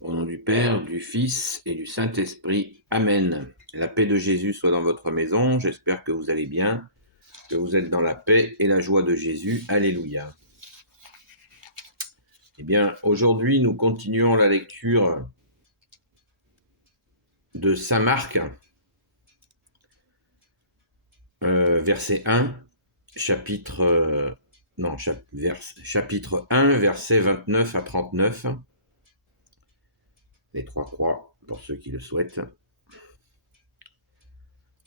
Au nom du Père, du Fils et du Saint-Esprit. Amen. La paix de Jésus soit dans votre maison. J'espère que vous allez bien, que vous êtes dans la paix et la joie de Jésus. Alléluia. Eh bien, aujourd'hui, nous continuons la lecture de Saint Marc, verset 1, chapitre 1, versets 29 à 39. Les trois croix, pour ceux qui le souhaitent.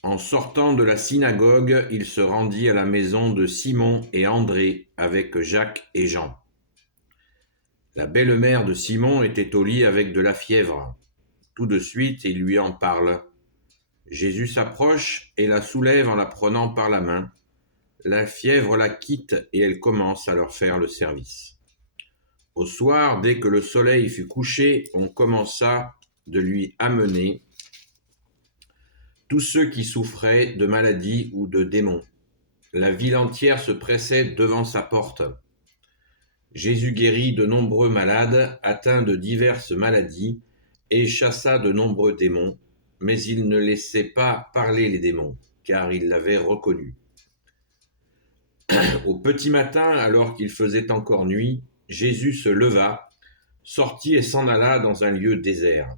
En sortant de la synagogue, il se rendit à la maison de Simon et André avec Jacques et Jean. La belle-mère de Simon était au lit avec de la fièvre. Tout de suite, il lui en parle. Jésus s'approche et la soulève en la prenant par la main. La fièvre la quitte et elle commence à leur faire le service. Au soir, dès que le soleil fut couché, on commença de lui amener tous ceux qui souffraient de maladies ou de démons. La ville entière se pressait devant sa porte. Jésus guérit de nombreux malades, atteints de diverses maladies, et chassa de nombreux démons, mais il ne laissait pas parler les démons, car il l'avait reconnu. Au petit matin, alors qu'il faisait encore nuit, Jésus se leva, sortit et s'en alla dans un lieu désert.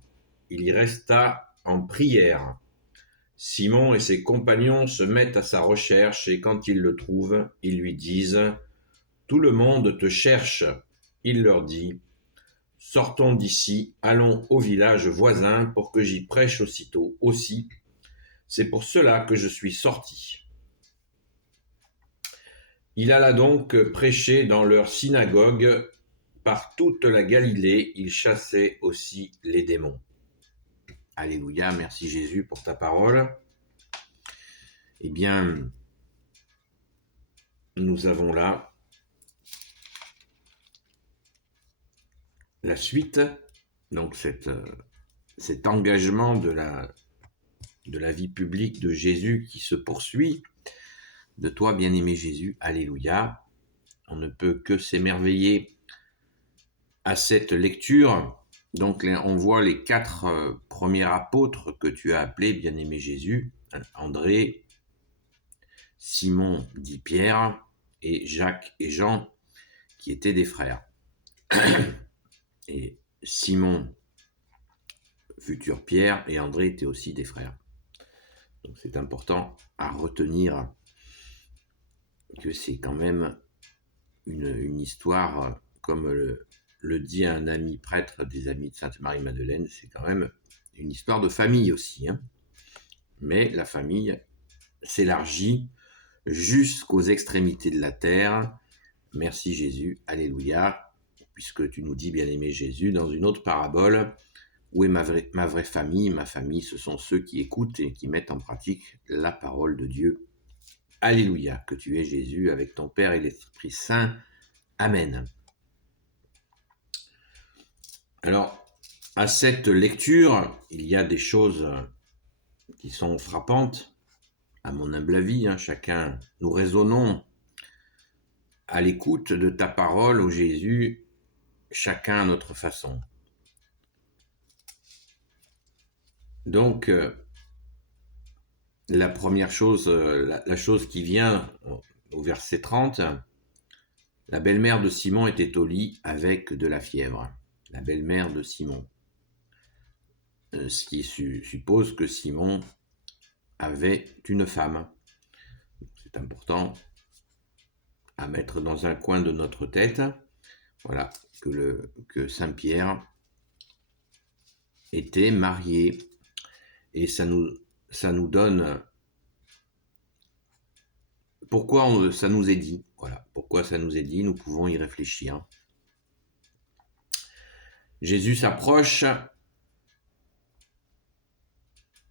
Il y resta en prière. Simon et ses compagnons se mettent à sa recherche et quand ils le trouvent, ils lui disent « Tout le monde te cherche ». Il leur dit « Sortons d'ici, allons au village voisin pour que j'y prêche aussitôt aussi. C'est pour cela que je suis sorti. » Il alla donc prêcher dans leur synagogue. Par toute la Galilée, il chassait aussi les démons. Alléluia, merci Jésus pour ta parole. Eh bien, nous avons là la suite, donc cet engagement de la vie publique de Jésus qui se poursuit. De toi, bien-aimé Jésus, alléluia. On ne peut que s'émerveiller à cette lecture. Donc, on voit les 4 premiers apôtres que tu as appelés, bien-aimé Jésus, André, Simon, dit Pierre, et Jacques et Jean, qui étaient des frères. Et Simon, futur Pierre, et André étaient aussi des frères. Donc, c'est important à retenir que c'est quand même une histoire, comme le dit un ami prêtre des Amis de Sainte-Marie-Madeleine, c'est quand même une histoire de famille aussi. Mais la famille s'élargit jusqu'aux extrémités de la terre. Merci Jésus, alléluia, puisque tu nous dis, bien-aimé Jésus, dans une autre parabole, où est ma vraie famille? Ma famille, ce sont ceux qui écoutent et qui mettent en pratique la parole de Dieu. Alléluia, que tu es Jésus avec ton Père et l'Esprit Saint. Amen. Alors, à cette lecture, il y a des choses qui sont frappantes, à mon humble avis. Chacun, nous raisonnons à l'écoute de ta parole, ô Jésus, chacun à notre façon. Donc, la première chose, la chose qui vient au verset 30, la belle-mère de Simon était au lit avec de la fièvre. La belle-mère de Simon. Ce qui suppose que Simon avait une femme. C'est important à mettre dans un coin de notre tête. Voilà, que Saint Pierre était marié. Et ça nous donne pourquoi ça nous est dit. Voilà, pourquoi ça nous est dit, nous pouvons y réfléchir. Jésus s'approche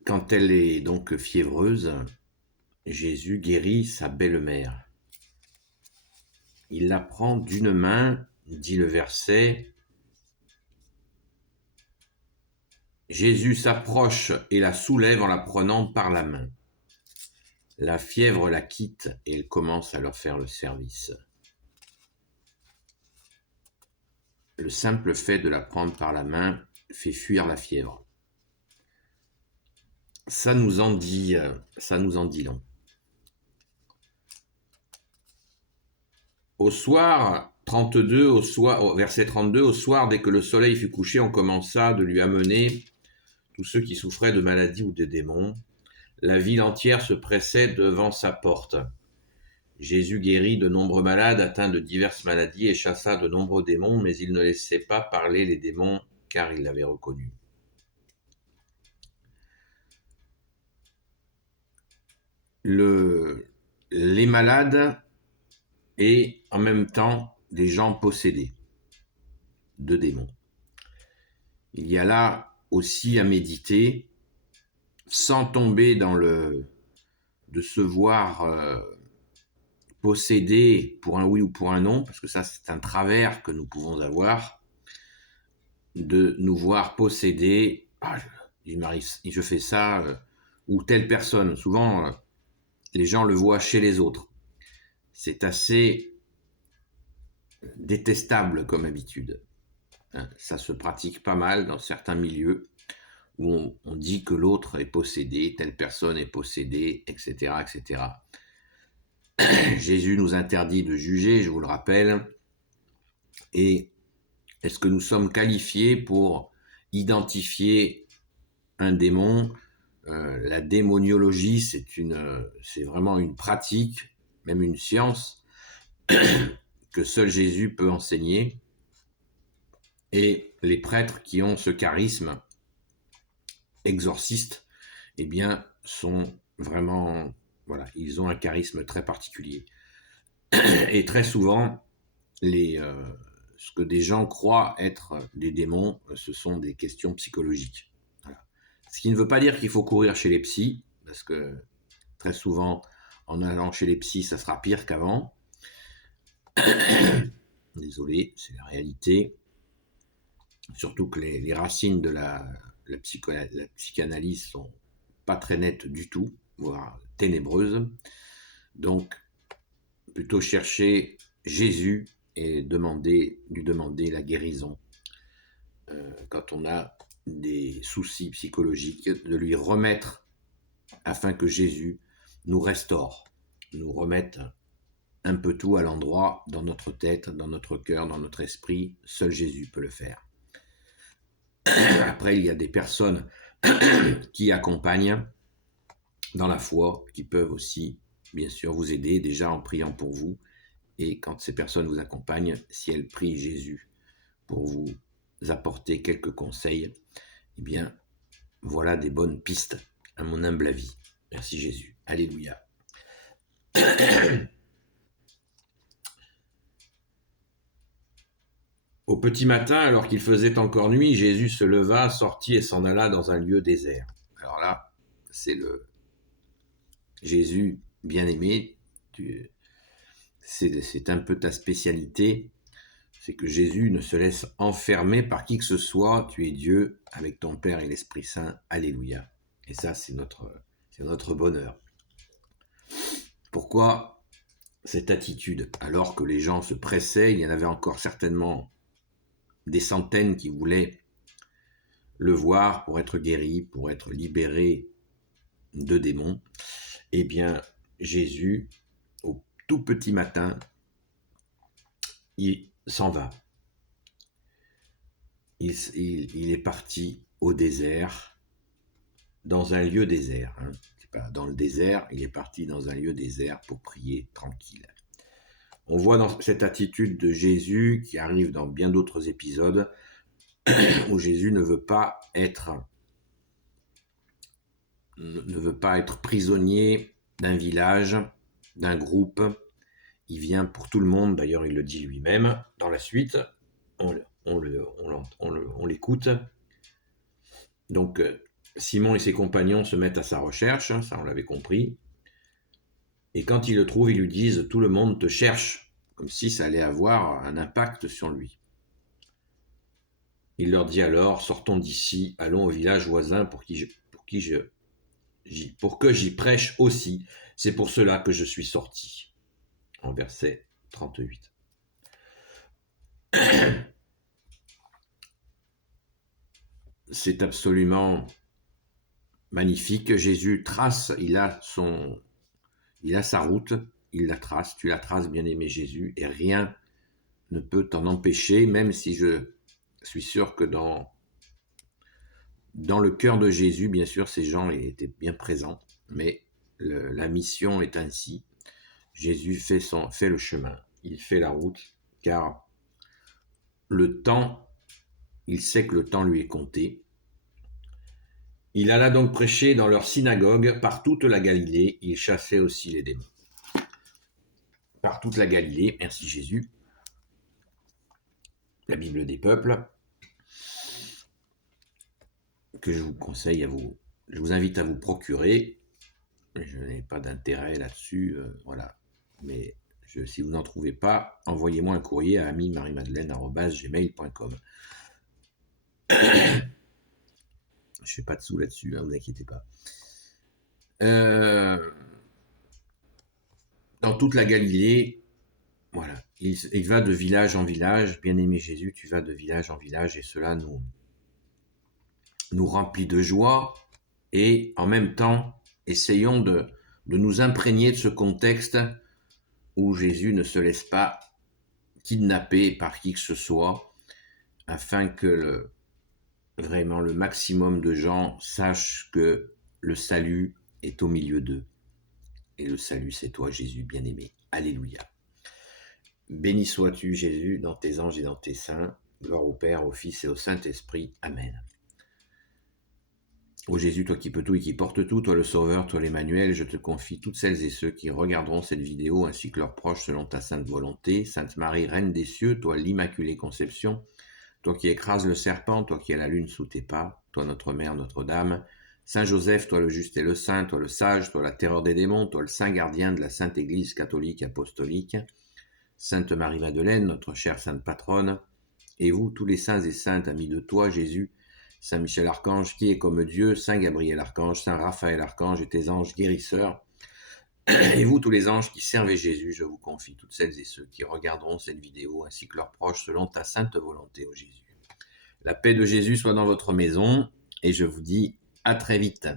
quand elle est donc fiévreuse. Jésus guérit sa belle-mère. Il la prend d'une main, dit le verset. Jésus s'approche et la soulève en la prenant par la main. La fièvre la quitte et elle commence à leur faire le service. Le simple fait de la prendre par la main fait fuir la fièvre. Ça nous en dit long. Au soir, 32, verset 32, au soir, dès que le soleil fut couché, on commença de lui amener tous ceux qui souffraient de maladies ou de démons. La ville entière se pressait devant sa porte. Jésus guérit de nombreux malades atteints de diverses maladies et chassa de nombreux démons, mais il ne laissait pas parler les démons, car il l'avait reconnu. Les malades et en même temps des gens possédés de démons. Il y a là aussi à méditer, sans tomber dans de se voir possédé pour un oui ou pour un non, parce que ça c'est un travers que nous pouvons avoir, de nous voir possédés, je fais ça, ou telle personne. Souvent, les gens le voient chez les autres. C'est assez détestable comme habitude. Ça se pratique pas mal dans certains milieux où on dit que l'autre est possédé, telle personne est possédée, etc., etc. Jésus nous interdit de juger, je vous le rappelle. Et est-ce que nous sommes qualifiés pour identifier un démon ? La démoniologie, c'est vraiment une pratique, même une science, que seul Jésus peut enseigner. Et les prêtres qui ont ce charisme exorciste, eh bien, sont vraiment, voilà, ils ont un charisme très particulier. Et très souvent, ce que des gens croient être des démons, ce sont des questions psychologiques. Voilà. Ce qui ne veut pas dire qu'il faut courir chez les psys, parce que très souvent, en allant chez les psys, ça sera pire qu'avant. Désolé, c'est la réalité. Surtout que les racines de la psychanalyse sont pas très nettes du tout, voire ténébreuses. Donc, plutôt chercher Jésus et lui demander la guérison. Quand on a des soucis psychologiques, de lui remettre afin que Jésus nous restaure, nous remette un peu tout à l'endroit dans notre tête, dans notre cœur, dans notre esprit. Seul Jésus peut le faire. Après, il y a des personnes qui accompagnent dans la foi, qui peuvent aussi, bien sûr, vous aider déjà en priant pour vous. Et quand ces personnes vous accompagnent, si elles prient Jésus pour vous apporter quelques conseils, eh bien, voilà des bonnes pistes à mon humble avis. Merci Jésus. Alléluia. Au petit matin, alors qu'il faisait encore nuit, Jésus se leva, sortit et s'en alla dans un lieu désert. Alors là, c'est le Jésus bien-aimé. C'est un peu ta spécialité. C'est que Jésus ne se laisse enfermer par qui que ce soit. Tu es Dieu avec ton Père et l'Esprit Saint. Alléluia. Et ça, c'est notre bonheur. Pourquoi cette attitude? Alors que les gens se pressaient, il y en avait encore certainement des centaines qui voulaient le voir pour être guéris, pour être libérés de démons. Eh bien, Jésus, au tout petit matin, il s'en va. Il est parti au désert, dans un lieu désert. C'est pas dans le désert, il est parti dans un lieu désert pour prier tranquille. On voit dans cette attitude de Jésus, qui arrive dans bien d'autres épisodes, où Jésus ne veut pas être prisonnier d'un village, d'un groupe. Il vient pour tout le monde, d'ailleurs il le dit lui-même. Dans la suite, on l'écoute. Donc Simon et ses compagnons se mettent à sa recherche, ça on l'avait compris. Et quand ils le trouvent, ils lui disent « Tout le monde te cherche », comme si ça allait avoir un impact sur lui. Il leur dit alors « Sortons d'ici, allons au village voisin pour que j'y prêche aussi. C'est pour cela que je suis sorti. » En verset 38. c'est absolument magnifique. Jésus trace, il a sa route, il la trace, tu la traces, bien-aimé Jésus, et rien ne peut t'en empêcher, même si je suis sûr que dans le cœur de Jésus, bien sûr, ces gens étaient bien présents, mais la mission est ainsi. Jésus fait le chemin, il fait la route, car le temps, il sait que le temps lui est compté. Il alla donc prêcher dans leur synagogue par toute la Galilée, il chassait aussi les démons. Par toute la Galilée, merci Jésus, la Bible des peuples, que je vous conseille je vous invite à vous procurer. Je n'ai pas d'intérêt là-dessus, voilà. Mais si vous n'en trouvez pas, envoyez-moi un courrier à amie-marie-madeleine@gmail.com. Je ne fais pas de sous là-dessus, ne vous inquiétez pas. Dans toute la Galilée, voilà, il va de village en village. Bien-aimé Jésus, tu vas de village en village et cela nous remplit de joie et en même temps, essayons de nous imprégner de ce contexte où Jésus ne se laisse pas kidnapper par qui que ce soit afin que vraiment le maximum de gens sachent que le salut est au milieu d'eux. Et le salut, c'est toi, Jésus bien-aimé. Alléluia. Béni sois-tu, Jésus, dans tes anges et dans tes saints. Gloire au Père, au Fils et au Saint-Esprit. Amen. Ô Jésus, toi qui peux tout et qui portes tout, toi le Sauveur, toi l'Emmanuel, je te confie toutes celles et ceux qui regarderont cette vidéo ainsi que leurs proches selon ta sainte volonté. Sainte Marie, Reine des cieux, toi l'Immaculée Conception, toi qui écrases le serpent, toi qui as la lune sous tes pas, toi notre Mère, Notre-Dame, Saint Joseph, toi le juste et le saint, toi le sage, toi la terreur des démons, toi le saint gardien de la Sainte Église catholique apostolique, Sainte Marie-Madeleine, notre chère sainte patronne, et vous, tous les saints et saintes amis de toi, Jésus, Saint Michel Archange, qui est comme Dieu, Saint Gabriel Archange, Saint Raphaël Archange et tes anges guérisseurs, et vous, tous les anges qui servez Jésus, je vous confie toutes celles et ceux qui regarderont cette vidéo, ainsi que leurs proches, selon ta sainte volonté, ô Jésus. La paix de Jésus soit dans votre maison, et je vous dis à très vite.